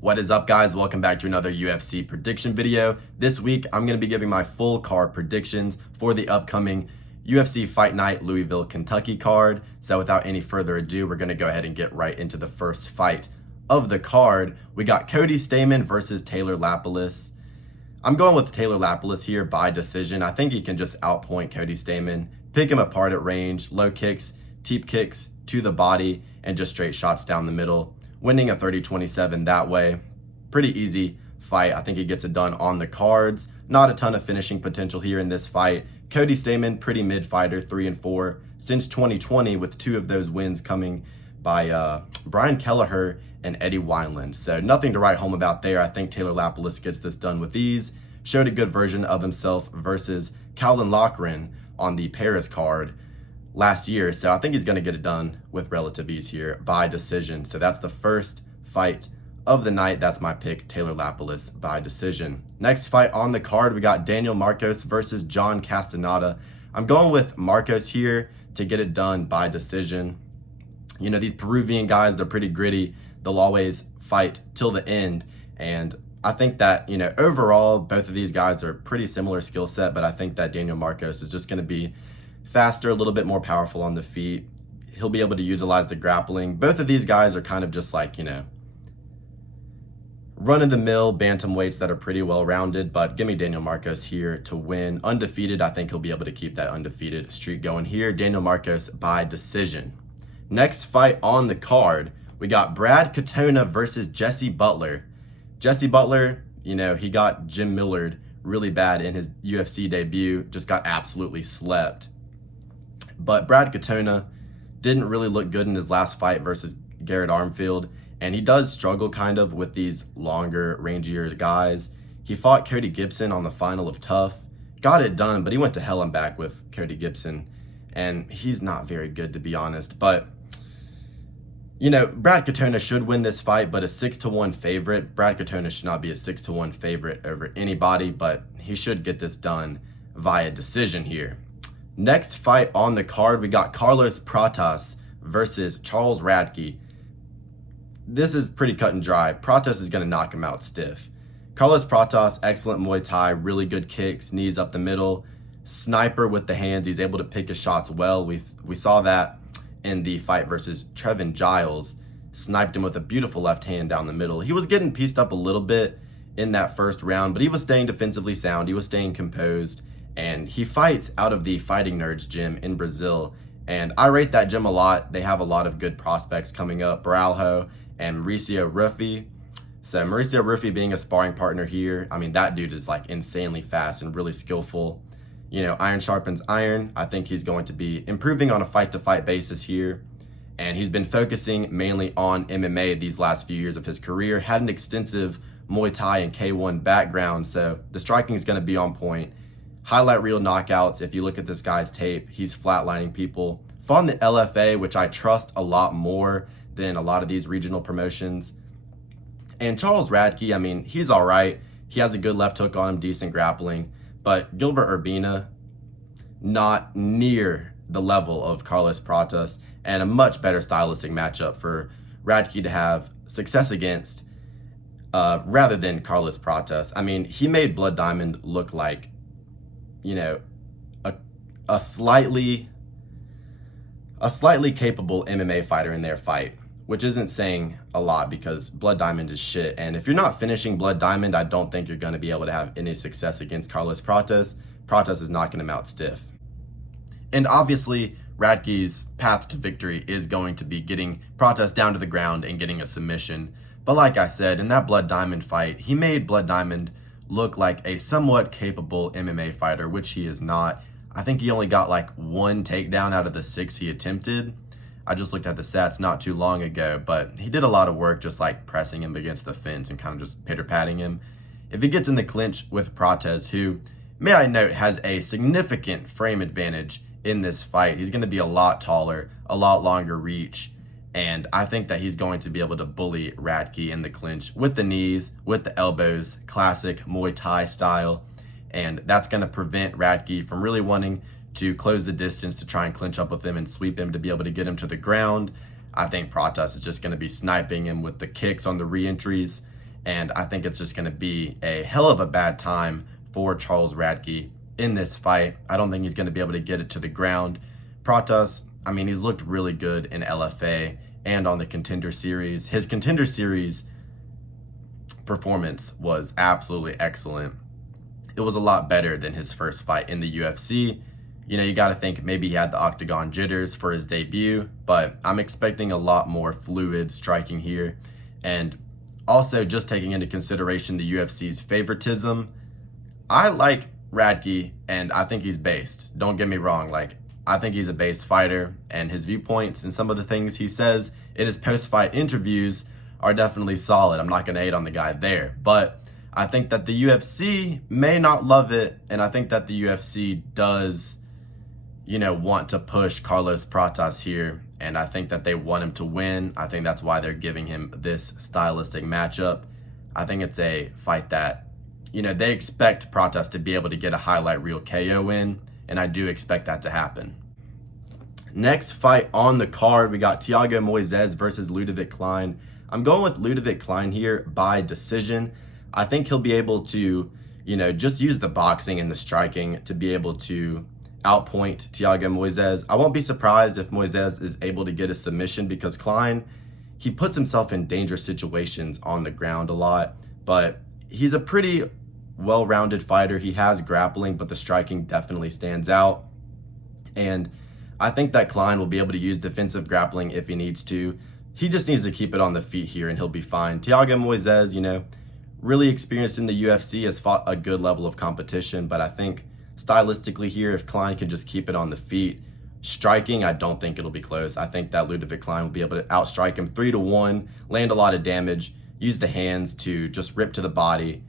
What is up, guys? Welcome back to another UFC prediction video. This week, I'm going to be giving my full card predictions for the upcoming UFC Fight Night Louisville, Kentucky card. So without any further ado, we're going to go ahead and get right into the first fight of the card. We got Cody Stamann versus Taylor Lapilus. I'm going with Taylor Lapilus here by decision. I think he can just outpoint Cody Stamann, pick him apart at range, low kicks, teep kicks to the body, and just straight shots down the middle, winning a 30-27 that way. Pretty easy fight. I think he gets it done on the cards. Not a ton of finishing potential here in this fight. Cody Stamann, pretty mid fighter, 3-4 since 2020, with 2 of those wins coming by Brian Kelleher and Eddie Wineland. So nothing to write home about there. I think Taylor Lapilus gets this done with ease. Showed a good version of himself versus Calvin Loughran on the Paris card last year. So I think he's going to get it done with relative ease here by decision. So that's the first fight of the night. That's my pick, Taylor Lapilus by decision. Next fight on the card, we got Daniel Marcos versus John Castaneda. I'm going with Marcos here to get it done by decision. You know, these Peruvian guys, they're pretty gritty. They'll always fight till the end. And I think that, you know, overall, both of these guys are pretty similar skill set, but I think that Daniel Marcos is just going to be faster, a little bit more powerful on the feet. He'll be able to utilize the grappling. Both of these guys are kind of just like, you know, run-of-the-mill bantamweights that are pretty well-rounded, but give me Daniel Marcos here to win. Undefeated, I think he'll be able to keep that undefeated streak going here. Daniel Marcos by decision. Next fight on the card, we got Brad Katona versus Jesse Butler. Jesse Butler, you know, he got Jim Millard really bad in his UFC debut, just got absolutely slept. But Brad Katona didn't really look good in his last fight versus Garrett Armfield, and he does struggle kind of with these longer, rangier guys. He fought Cody Gibson on the final of Tough, got it done, but he went to hell and back with Cody Gibson, and he's not very good, to be honest. But, you know, Brad Katona should win this fight, but a 6-1 favorite. Brad Katona should not be a 6-1 favorite over anybody, but he should get this done via decision here. Next fight on the card, we got Carlos Pratas versus Charles Radke. This is pretty cut and dry. Pratas is going to knock him out stiff. Carlos Pratas, excellent Muay Thai, really good kicks, knees up the middle, sniper with the hands. He's able to pick his shots well. We saw that in the fight versus Trevin Giles. Sniped him with a beautiful left hand down the middle. He was getting pieced up a little bit in that first round, but he was staying defensively sound. He was staying composed. And he fights out of the Fighting Nerds gym in Brazil. And I rate that gym a lot. They have a lot of good prospects coming up. Baralho and Mauricio Ruffi. So Mauricio Ruffi being a sparring partner here, I mean, that dude is like insanely fast and really skillful. You know, iron sharpens iron. I think he's going to be improving on a fight-to-fight basis here. And he's been focusing mainly on MMA these last few years of his career. Had an extensive Muay Thai and K1 background, so the striking is going to be on point. Highlight reel knockouts. If you look at this guy's tape, he's flatlining people. Fought in the LFA, which I trust a lot more than a lot of these regional promotions. And Charles Radke, I mean, he's all right. He has a good left hook on him, decent grappling. But Gilbert Urbina, not near the level of Carlos Pratas, and a much better stylistic matchup for Radke to have success against rather than Carlos Pratas. I mean, he made Blood Diamond look like, you know, a slightly capable MMA fighter in their fight, which isn't saying a lot because Blood Diamond is shit. And if you're not finishing Blood Diamond, I don't think you're going to be able to have any success against Carlos Pratas. Pratas is knocking him out stiff. And obviously, Radke's path to victory is going to be getting Pratas down to the ground and getting a submission. But like I said, in that Blood Diamond fight, he made Blood Diamond look like a somewhat capable MMA fighter, which he is not. I think he only got like 1 takedown out of the 6 he attempted. I just looked at the stats not too long ago, but he did a lot of work just like pressing him against the fence and kind of just pitter-patting him. If he gets in the clinch with Pratas, who, may I note, has a significant frame advantage in this fight, he's going to be a lot taller, a lot longer reach, and I think that he's going to be able to bully Radke in the clinch with the knees, with the elbows, classic Muay Thai style. And that's going to prevent Radke from really wanting to close the distance to try and clinch up with him and sweep him to be able to get him to the ground. I think Pratas is just going to be sniping him with the kicks on the re-entries And I think it's just going to be a hell of a bad time for Charles Radtke in this fight. I don't think he's going to be able to get it to the ground. Protas, I mean, he's looked really good in LFA and on the Contender Series. His Contender Series performance was absolutely excellent. It was a lot better than his first fight in the UFC. You know, you got to think maybe he had the octagon jitters for his debut, but I'm expecting a lot more fluid striking here. And also, just taking into consideration the UFC's favoritism, I like Radtke, and I think he's based. Don't get me wrong, I think he's a based fighter, and his viewpoints and some of the things he says in his post-fight interviews are definitely solid. I'm not going to hate on the guy there, but I think that the UFC may not love it, and I think that the UFC does, want to push Carlos Pratas here, and I think that they want him to win. I think that's why they're giving him this stylistic matchup. I think it's a fight that, they expect Pratas to be able to get a highlight reel KO in, and I do expect that to happen. Next fight on the card, we got Thiago Moises versus Ludovic Klein. I'm going with Ludovic Klein here by decision. I think he'll be able to, just use the boxing and the striking to be able to outpoint Thiago Moises. I won't be surprised if Moises is able to get a submission because Klein, he puts himself in dangerous situations on the ground a lot, but he's a pretty well-rounded fighter. He has grappling, but the striking definitely stands out. And I think that Klein will be able to use defensive grappling if he needs to. He just needs to keep it on the feet here and he'll be fine. Thiago Moises, really experienced in the UFC, has fought a good level of competition, but I think stylistically here, if Klein can just keep it on the feet, striking, I don't think it'll be close. I think that Ludovic Klein will be able to outstrike him 3-1, land a lot of damage, use the hands to just rip to the body,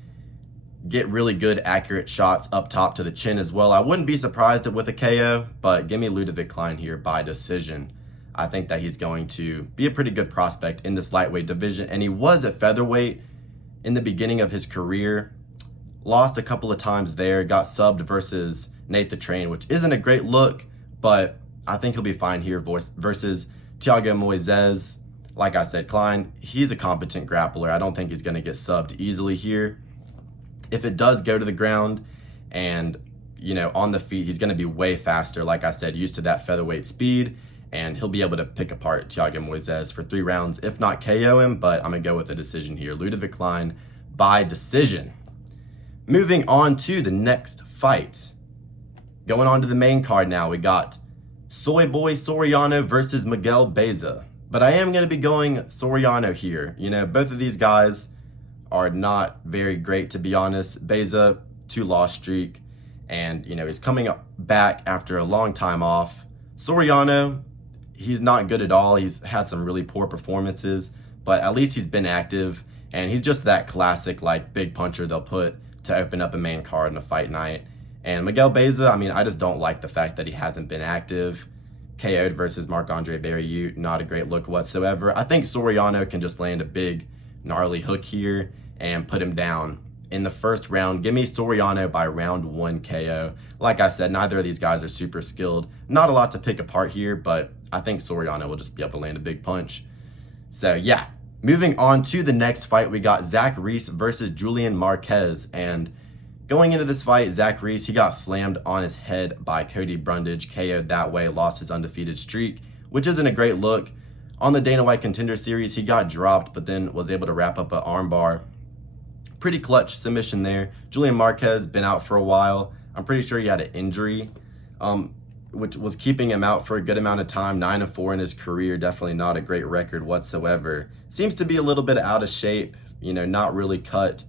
get really good accurate shots up top to the chin as well. I wouldn't be surprised with a KO, but give me Ludovic Klein here by decision. I think that he's going to be a pretty good prospect in this lightweight division, and he was at featherweight in the beginning of his career. Lost a couple of times there, got subbed versus Nate the Train, which isn't a great look, but I think he'll be fine here versus Thiago Moises. Like I said, Klein, he's a competent grappler. I don't think he's going to get subbed easily here. If it does go to the ground and, on the feet, he's going to be way faster. Like I said, used to that featherweight speed, and he'll be able to pick apart Thiago Moises for 3 rounds, if not KO him, but I'm going to go with a decision here. Ludovic Klein by decision. Moving on to the next fight. Going on to the main card now, we got Soy Boy Soriano versus Miguel Beza. But I am going to be going Soriano here. Both of these guys are not very great, to be honest. Beza, 2-loss streak, and, he's coming back after a long time off. Soriano, he's not good at all. He's had some really poor performances, but at least he's been active, and he's just that classic, big puncher they'll put to open up a main card in a fight night. And Miguel Beza, I just don't like the fact that he hasn't been active. KO'd versus Marc-Andre Barriute, not a great look whatsoever. I think Soriano can just land a big, gnarly hook here and put him down in the first round. Give me Soriano by round 1 KO. Like I said, neither of these guys are super skilled. Not a lot to pick apart here, but I think Soriano will just be able to land a big punch. So yeah, moving on to the next fight, we got Zach Reese versus Julian Marquez. And going into this fight, Zach Reese, he got slammed on his head by Cody Brundage, KO'd that way, lost his undefeated streak, which isn't a great look. On the Dana White Contender Series, he got dropped, but then was able to wrap up an armbar. Pretty clutch submission there. Julian Marquez been out for a while. I'm pretty sure he had an injury, which was keeping him out for a good amount of time. 9-4 in his career, definitely not a great record whatsoever. Seems to be a little bit out of shape, not really cut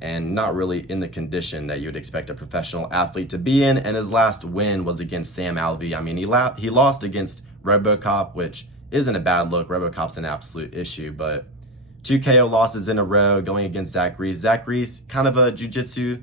and not really in the condition that you'd expect a professional athlete to be in. And his last win was against Sam Alvey. He lost against RoboCop, which isn't a bad look. RoboCop's an absolute issue, but 2 KO losses in a row going against Zach Reese. Zach Reese, kind of a jiu-jitsu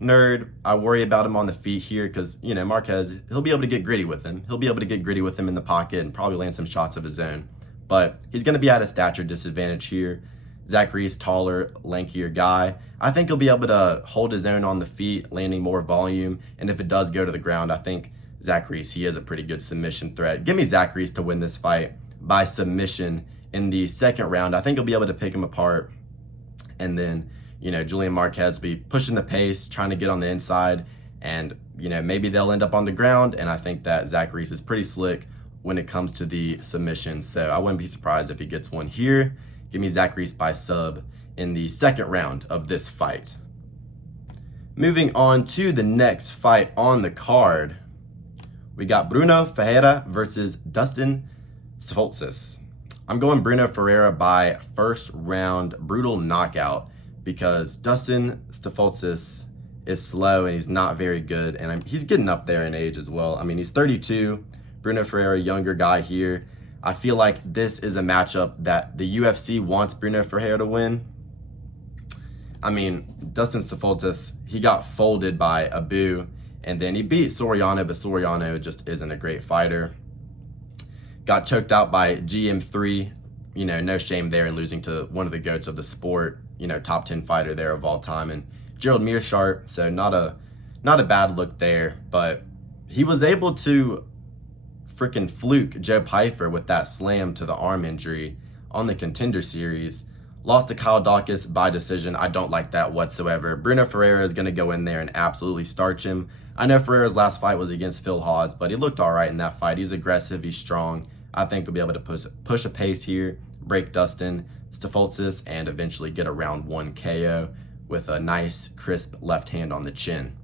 nerd. I worry about him on the feet here because, Marquez, he'll be able to get gritty with him. He'll be able to get gritty with him in the pocket and probably land some shots of his own. But he's going to be at a stature disadvantage here. Zach Reese, taller, lankier guy. I think he'll be able to hold his own on the feet, landing more volume. And if it does go to the ground, I think Zach Reese, he is a pretty good submission threat. Give me Zach Reese to win this fight by submission in the second round. I think he'll be able to pick him apart And then, Julian Marquez will be pushing the pace, trying to get on the inside. And, maybe they'll end up on the ground. And I think that Zach Reese is pretty slick when it comes to the submissions. So I wouldn't be surprised if he gets one here. Give me Zach Reese by sub in the second round of this fight. Moving on to the next fight on the card, we got Bruno Ferreira versus Dustin Stoltzfus. I'm going Bruno Ferreira by first round brutal knockout because Dustin Stoltzfus is slow and he's not very good, and he's getting up there in age as well. I mean, he's 32. Bruno Ferreira, younger guy here. I feel like this is a matchup that the UFC wants Bruno Ferreira to win. I mean, Dustin Stoltzfus, he got folded by Abu, and then he beat Soriano, but Soriano just isn't a great fighter. Got choked out by GM3, no shame there in losing to one of the GOATs of the sport, top 10 fighter there of all time, and Gerald Meerschaert, so not a bad look there, but he was able to freaking fluke Joe Pyfer with that slam to the arm injury on the Contender Series. Lost to Kyle Dawkins by decision. I don't like that whatsoever. Bruno Ferreira is going to go in there and absolutely starch him. I know Ferreira's last fight was against Phil Hawes, but he looked all right in that fight. He's aggressive. He's strong. I think he'll be able to push a pace here, break Dustin Stoltzfus, and eventually get a round 1 KO with a nice, crisp left hand on the chin.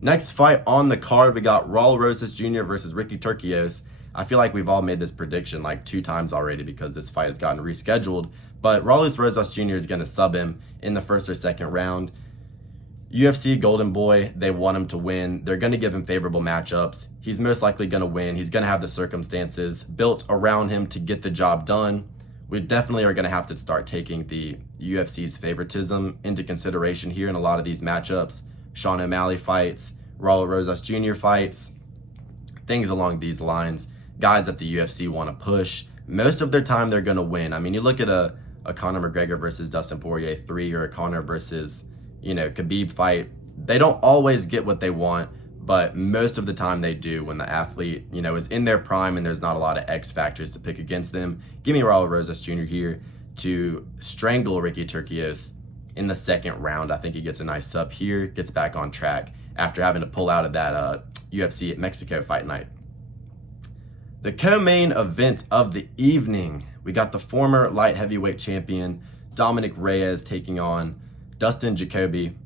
Next fight on the card, we got Raul Rosas Jr. versus Ricky Turcios. I feel like we've all made this prediction like 2 times already because this fight has gotten rescheduled. But Raul Rosas Jr. is going to sub him in the first or second round. UFC Golden Boy, they want him to win. They're going to give him favorable matchups. He's most likely going to win. He's going to have the circumstances built around him to get the job done. We definitely are going to have to start taking the UFC's favoritism into consideration here in a lot of these matchups. Sean O'Malley fights, Raul Rosas Jr. fights, things along these lines. Guys that the UFC want to push. Most of their time, they're going to win. I mean, you look at a Conor McGregor versus Dustin Poirier 3 or a Conor versus, Khabib fight. They don't always get what they want, but most of the time they do when the athlete, is in their prime and there's not a lot of X factors to pick against them. Give me Raul Rosas Jr. here to strangle Ricky Turcios in the second round. I think he gets a nice sub here, gets back on track after having to pull out of that UFC Mexico Fight Night. The co-main event of the evening, we got the former light heavyweight champion Dominic Reyes taking on Dustin Jacoby.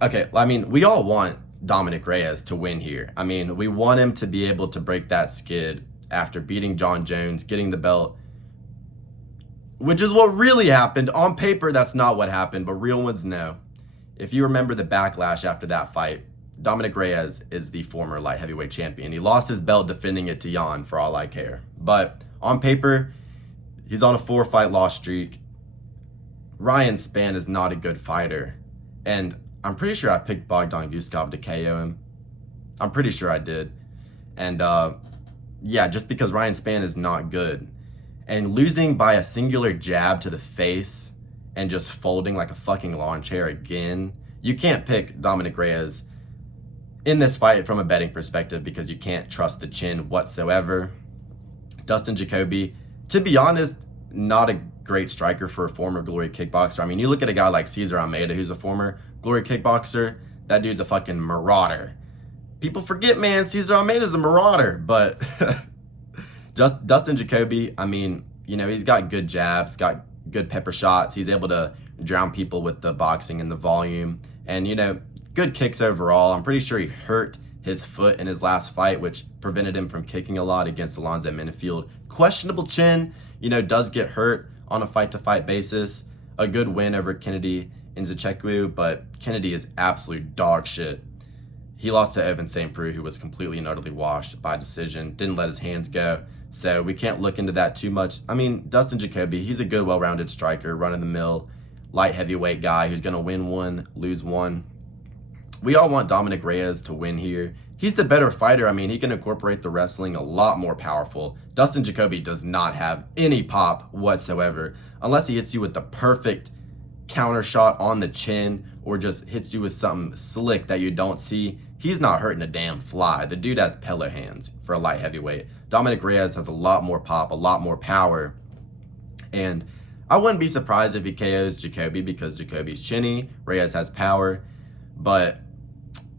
Okay, I mean, we all want Dominic Reyes to win here. I mean, we want him to be able to break that skid after beating John Jones, getting the belt, which is what really happened. On paper, that's not what happened, but real ones know. If you remember the backlash after that fight, Dominic Reyes is the former light heavyweight champion. He lost his belt defending it to Jan, for all I care. But on paper, he's on a 4-fight loss streak. Ryan Spann is not a good fighter. And I'm pretty sure I picked Bogdan Guskov to KO him. I'm pretty sure I did. And yeah, just because Ryan Spann is not good. And losing by a singular jab to the face and just folding like a fucking lawn chair again, you can't pick Dominic Reyes in this fight from a betting perspective because you can't trust the chin whatsoever. Dustin Jacoby, to be honest, not a great striker for a former Glory kickboxer. I mean, you look at a guy like Cesar Almeida, who's a former Glory kickboxer, that dude's a fucking marauder. People forget, man, Cesar Almeida's a marauder, but just Dustin Jacoby, I mean, he's got good jabs, got good pepper shots. He's able to drown people with the boxing and the volume, and, good kicks overall. I'm pretty sure he hurt his foot in his last fight, which prevented him from kicking a lot against Alonzo Minifield. Questionable chin, does get hurt on a fight-to-fight basis. A good win over Kennedy Nzechukwu, but Kennedy is absolute dog shit. He lost to Evan St. Preux, who was completely and utterly washed by decision, didn't let his hands go, so we can't look into that too much. I mean, Dustin Jacoby, he's a good, well-rounded striker, run-of-the-mill, light heavyweight guy who's going to win one, lose one. We all want Dominic Reyes to win here. He's the better fighter. I mean, he can incorporate the wrestling a lot more powerful. Dustin Jacoby does not have any pop whatsoever unless he hits you with the perfect counter shot on the chin or just hits you with something slick that you don't see. He's not hurting a damn fly. The dude has pillow hands for a light heavyweight. Dominic Reyes has a lot more pop, a lot more power. And I wouldn't be surprised if he KOs Jacoby because Jacoby's chinny, Reyes has power, but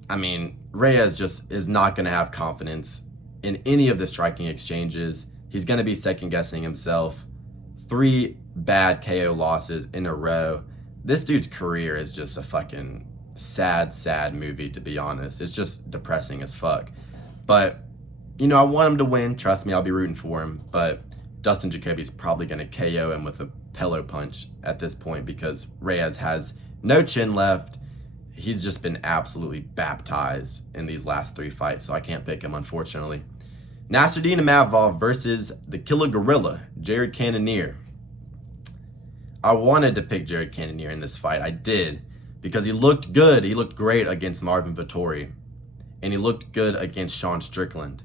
I mean, Reyes just is not going to have confidence in any of the striking exchanges. He's going to be second guessing himself. 3 bad KO losses in a row. This dude's career is just a fucking sad movie, to be honest. It's just depressing as fuck. But, you know, I want him to win. Trust me, I'll be rooting for him. But Dustin Jacoby's probably going to KO him with a pillow punch at this point because Reyes has no chin left. He's just been absolutely baptized in these last 3 fights, so I can't pick him, unfortunately. Nasruddin Imavov versus the Killer Gorilla, Jared Cannonier. I wanted to pick Jared Cannonier in this fight. I did, because he looked good. He looked great against Marvin Vettori, and he looked good against Sean Strickland.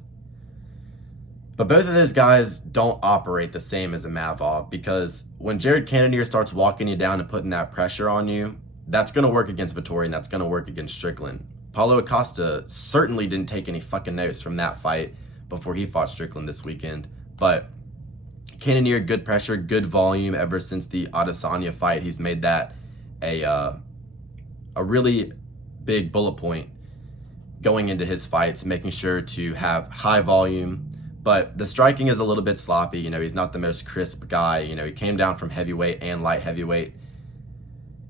But both of those guys don't operate the same as Imavov, because when Jared Cannonier starts walking you down and putting that pressure on you, that's going to work against Vettori, and that's going to work against Strickland. Paulo Acosta certainly didn't take any fucking notes from that fight before he fought Strickland this weekend. But Cannonier, good pressure, good volume. Ever since the Adesanya fight, he's made that a really big bullet point going into his fights, making sure to have high volume. But the striking is a little bit sloppy. You know, he's not the most crisp guy. You know, he came down from heavyweight and light heavyweight.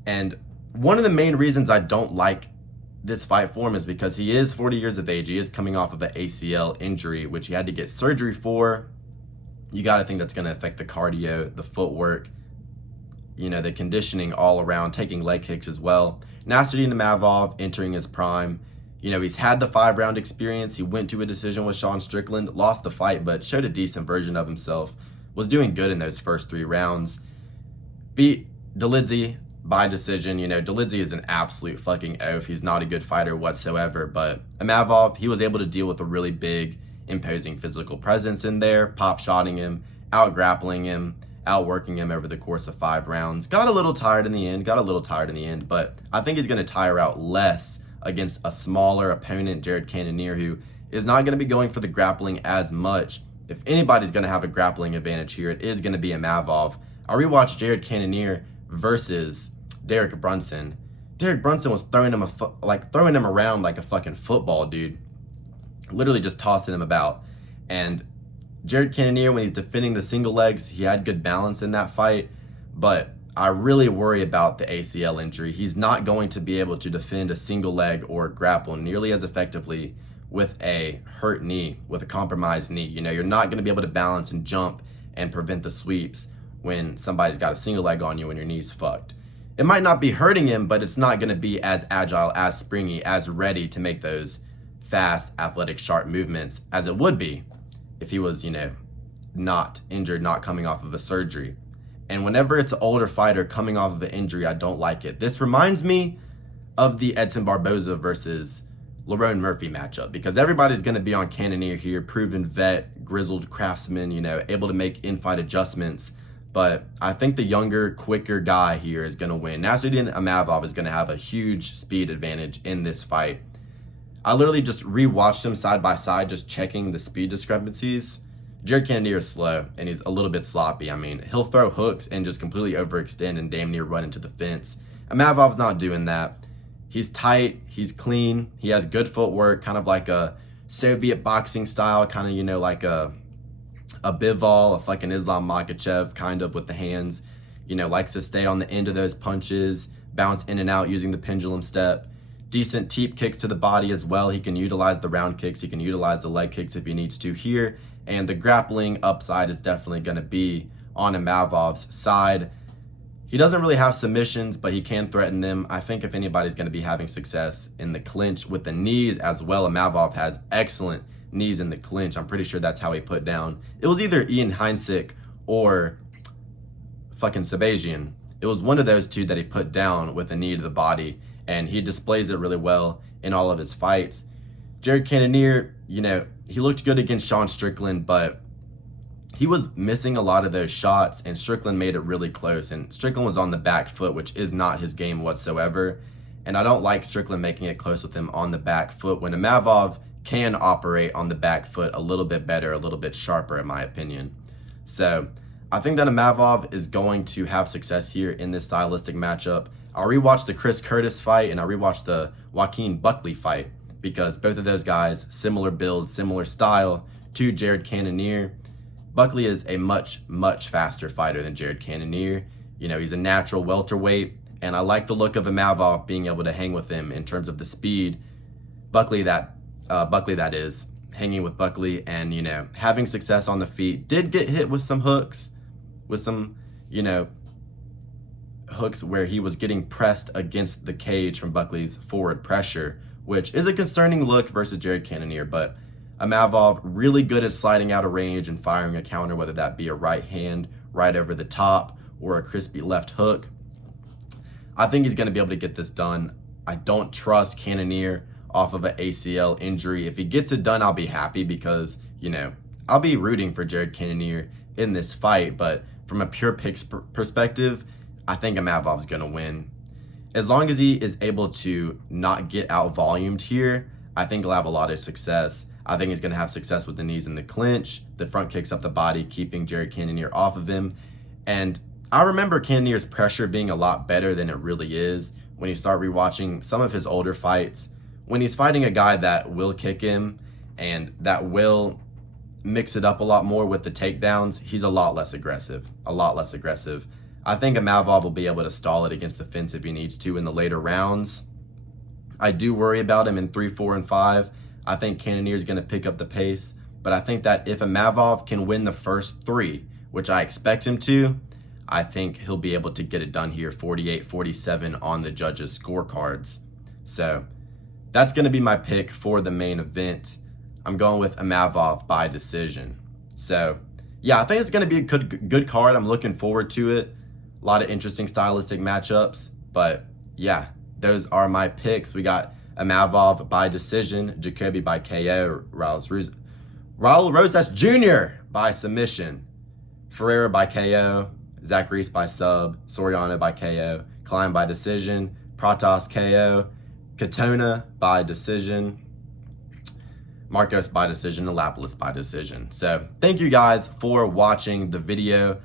And one of the main reasons I don't like this fight for him is because he is 40 years of age. He is coming off of an ACL injury, which he had to get surgery for. You got to think that's going to affect the cardio, the footwork, you know, the conditioning all around, taking leg kicks as well. Nasruddin Imavov entering his prime. You know, he's had the 5-round experience. He went to a decision with Sean Strickland, lost the fight, but showed a decent version of himself. Was doing good in those first 3 rounds. Beat Dolidze by decision. You know, Dolidze is an absolute fucking oaf. He's not a good fighter whatsoever, but Imavov, he was able to deal with a really big, imposing physical presence in there, pop-shotting him, out-grappling him, outworking him over the course of 5 rounds. Got a little tired in the end, but I think he's going to tire out less against a smaller opponent, Jared Cannonier, who is not going to be going for the grappling as much. If anybody's going to have a grappling advantage here, it is going to be Imavov. I rewatched Jared Cannonier versus Derek Brunson. Derek Brunson was throwing him around like a fucking football, dude. Literally just tossing him about. And Jared Cannonier, when he's defending the single legs, he had good balance in that fight. But I really worry about the ACL injury. He's not going to be able to defend a single leg or grapple nearly as effectively with a hurt knee, with a compromised knee. You know, you're not going to be able to balance and jump and prevent the sweeps when somebody's got a single leg on you and your knee's fucked. It might not be hurting him, but it's not going to be as agile, as springy, as ready to make those fast, athletic, sharp movements as it would be if he was, you know, not injured, not coming off of a surgery. And whenever it's an older fighter coming off of an injury, I don't like it. This reminds me of the Edson Barboza versus Lerone Murphy matchup, because everybody's going to be on Cannonier here, proven vet, grizzled craftsman, you know, able to make in-fight adjustments. But I think the younger, quicker guy here is going to win. Nasruddin Imavov is going to have a huge speed advantage in this fight. I literally just rewatched them side by side, just checking the speed discrepancies. Jared Cannonier is slow, and he's a little bit sloppy. I mean, he'll throw hooks and just completely overextend and damn near run into the fence. Imavov's not doing that. He's tight, he's clean, he has good footwork, kind of like a Soviet boxing style, kind of, you know, like a Bivol, a fucking Islam Makhachev, kind of with the hands. You know, likes to stay on the end of those punches, bounce in and out using the pendulum step. Decent teep kicks to the body as well. He can utilize the round kicks, he can utilize the leg kicks if he needs to here. And the grappling upside is definitely going to be on Imavov's side. He doesn't really have submissions, but he can threaten them. I think if anybody's going to be having success in the clinch with the knees as well, Imavov has excellent knees in the clinch. I'm pretty sure that's how he put down. It was either Ian Heinsick or fucking Sabajian. It was one of those two that he put down with a knee to the body, and he displays it really well in all of his fights. Jared Cannonier, you know, he looked good against Sean Strickland, but he was missing a lot of those shots, and Strickland made it really close. And Strickland was on the back foot, which is not his game whatsoever. And I don't like Strickland making it close with him on the back foot when Imavov can operate on the back foot a little bit better, a little bit sharper, in my opinion. So I think that Imavov is going to have success here in this stylistic matchup. I rewatched the Chris Curtis fight and I rewatched the Joaquin Buckley fight because both of those guys, similar build, similar style to Jared Cannonier. Buckley is a much, much faster fighter than Jared Cannonier. You know, he's a natural welterweight, and I like the look of Imavov being able to hang with him in terms of the speed. Buckley that is, hanging with Buckley and, you know, having success on the feet. Did get hit with some hooks, with some, you know, hooks where he was getting pressed against the cage from Buckley's forward pressure, which is a concerning look versus Jared Cannonier. But Imavov really good at sliding out of range and firing a counter, whether that be a right hand right over the top or a crispy left hook. I think he's going to be able to get this done. I don't trust Cannonier off of an ACL injury. If he gets it done, I'll be happy because, you know, I'll be rooting for Jared Cannonier in this fight. But from a pure picks perspective, I think Imavov's going to win. As long as he is able to not get out volumed here, I think he'll have a lot of success. I think he's going to have success with the knees in the clinch, the front kicks up the body, keeping Jared Cannonier off of him. And I remember Cannonier's pressure being a lot better than it really is when you start rewatching some of his older fights. When he's fighting a guy that will kick him and that will mix it up a lot more with the takedowns, he's a lot less aggressive, I think Imavov will be able to stall it against the fence if he needs to in the later rounds. I do worry about him in 3, 4, and 5. I think Cannonier is going to pick up the pace, but I think that if Imavov can win the first 3, which I expect him to, I think he'll be able to get it done here, 48-47 on the judges' scorecards. So that's going to be my pick for the main event. I'm going with Imavov by decision. So yeah, I think it's going to be a good card. I'm looking forward to it. A lot of interesting stylistic matchups, but yeah, those are my picks. We got Imavov by decision, Jacoby by KO, Raul Rosas Jr. by submission, Ferreira by KO, Zach Reese by sub, Soriano by KO, Klein by decision, Pratas KO, Katona by decision, Marcos by decision, Elapoulos by decision. So thank you guys for watching the video.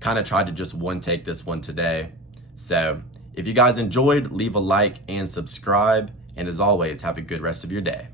Kind of tried to just one take this one today. So if you guys enjoyed, leave a like and subscribe. And as always, have a good rest of your day.